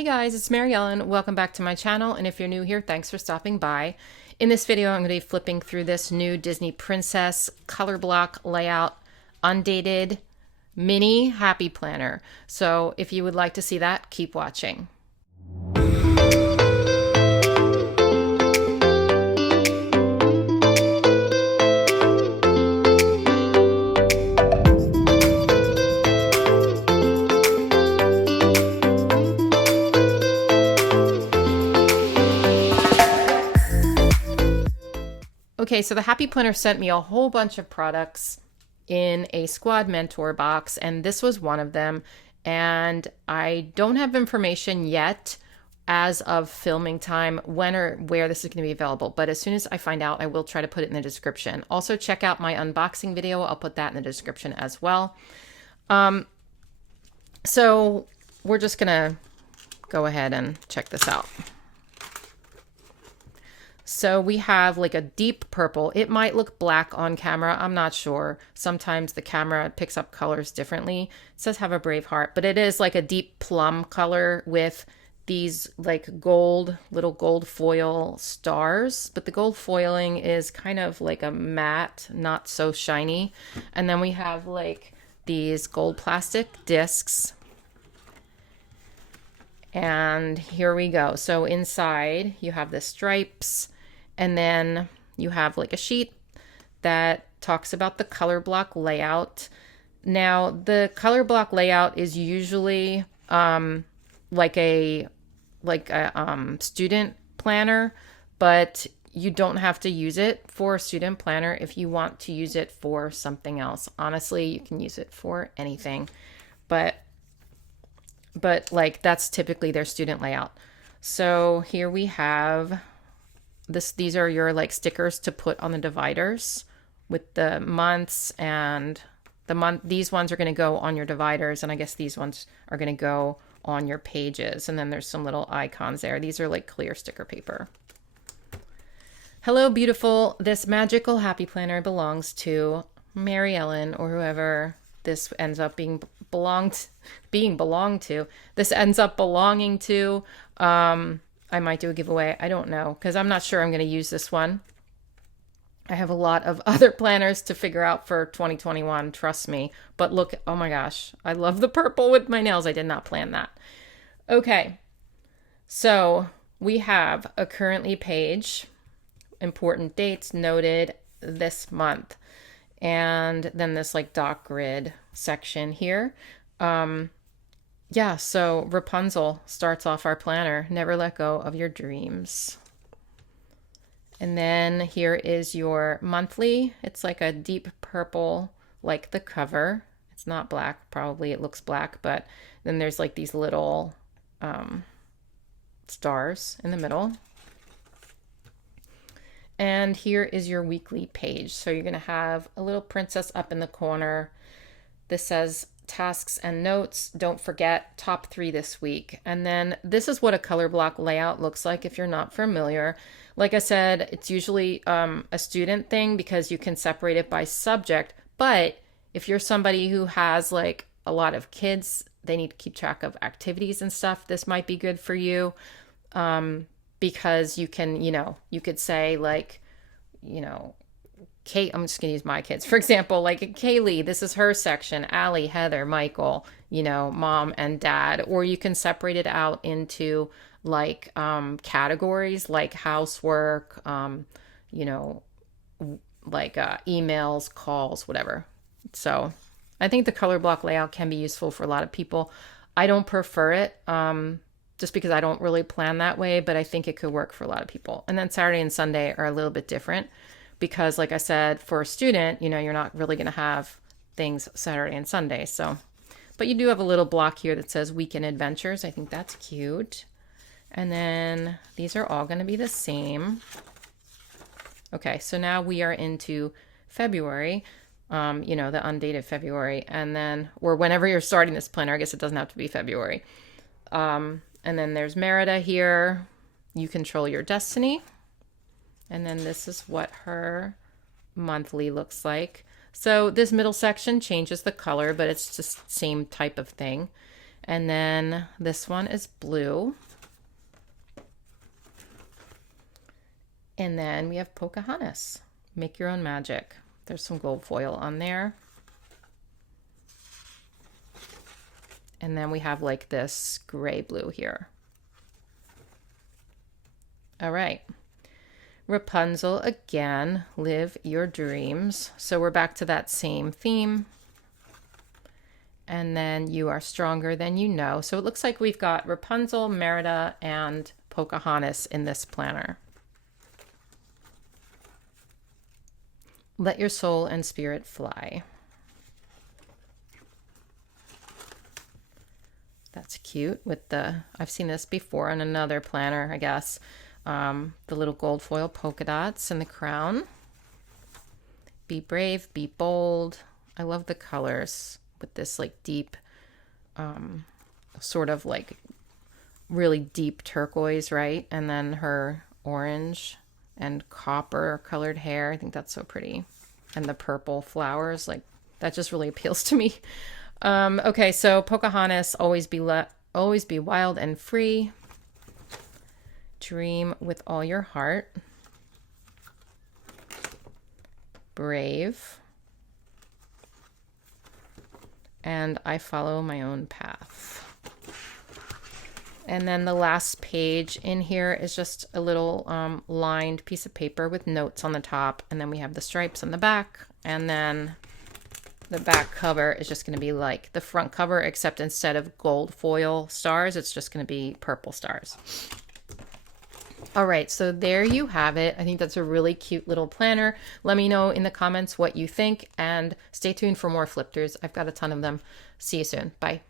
Hey guys, it's Mary Ellen. Welcome back to my channel, and if you're new here, thanks for stopping by. In this video, I'm going to be flipping through this new Disney Princess color block layout, Undated mini happy planner. So if you would like to see that, keep watching. Okay, so the Happy Planner sent me a whole bunch of products in a Squad Mentor box, and this was one of them. And I don't have information yet as of filming time when or where this is going to be available. But as soon as I find out, I will try to put it in the description. Also, check out my unboxing video. I'll put that in the description as well. So we're just going to go ahead and check this out. So we have like a deep purple. It might look black on camera. I'm not sure. Sometimes the camera picks up colors differently. It says have a brave heart, but it is like a deep plum color with these like little gold foil stars. But the gold foiling is kind of like a matte, not so shiny. And then we have like these gold plastic discs. And here we go. So inside you have the stripes. And then you have like a sheet that talks about the color block layout. Now, the color block layout is usually like a student planner, but you don't have to use it for a student planner if you want to use it for something else. Honestly, you can use it for anything, but like that's typically their student layout. So here we have these are your like stickers to put on the dividers with the months, and these ones are going to go on your dividers, and I guess these ones are going to go on your pages. And then there's some little icons there. These are like clear sticker paper. Hello, beautiful. This magical happy planner belongs to Mary Ellen, or whoever this ends up belonging to. This ends up belonging to. I might do a giveaway. I don't know, because I'm not sure I'm going to use this one. I have a lot of other planners to figure out for 2021, trust me. But look, oh my gosh, I love the purple with my nails. I did not plan that. Okay, so we have a currently page, important dates noted this month, and then this like dot grid section here. Yeah, so Rapunzel starts off our planner. Never let go of your dreams. And then here is your monthly. It's like a deep purple, like the cover. It's not black. Probably it looks black, but then there's like these little stars in the middle. And here is your weekly page. So you're going to have a little princess up in the corner. This says tasks and notes. Don't forget top 3 this week. And then this is what a color block layout looks like if you're not familiar. Like I said, it's usually a student thing because you can separate it by subject. But if you're somebody who has like a lot of kids, they need to keep track of activities and stuff, this might be good for you, because you can, you could say like, Kate, I'm just going to use my kids. For example, like Kaylee, this is her section. Allie, Heather, Michael, mom and dad. Or you can separate it out into like categories like housework, like emails, calls, whatever. So I think the color block layout can be useful for a lot of people. I don't prefer it just because I don't really plan that way, but I think it could work for a lot of people. And then Saturday and Sunday are a little bit different. Because like I said, for a student, you're not really going to have things Saturday and Sunday. So, but you do have a little block here that says weekend adventures. I think that's cute. And then these are all going to be the same. Okay, so now we are into February, the undated February. And then, or whenever you're starting this planner, I guess it doesn't have to be February. And then there's Merida here. You control your destiny. And then this is what her monthly looks like. So this middle section changes the color, but it's just the same type of thing. And then this one is blue. And then we have Pocahontas. Make your own magic. There's some gold foil on there. And then we have like this gray blue here. All right. Rapunzel again, live your dreams. So we're back to that same theme. And then you are stronger than you know. So it looks like we've got Rapunzel, Merida, and Pocahontas in this planner. Let your soul and spirit fly. That's cute with I've seen this before in another planner, I guess. The little gold foil polka dots and the crown. Be brave, be bold. I love the colors with this like deep, sort of like really deep turquoise, right? And then her orange and copper colored hair. I think that's so pretty. And the purple flowers, like that just really appeals to me. Okay, so Pocahontas, always be wild and free. Dream with all your heart. Brave. And I follow my own path. And then the last page in here is just a little lined piece of paper with notes on the top. And then we have the stripes on the back. And then the back cover is just going to be like the front cover, except instead of gold foil stars, it's just going to be purple stars. All right, so there you have it. I think that's a really cute little planner. Let me know in the comments what you think, and stay tuned for more flip throughs. I've got a ton of them. See you soon. Bye.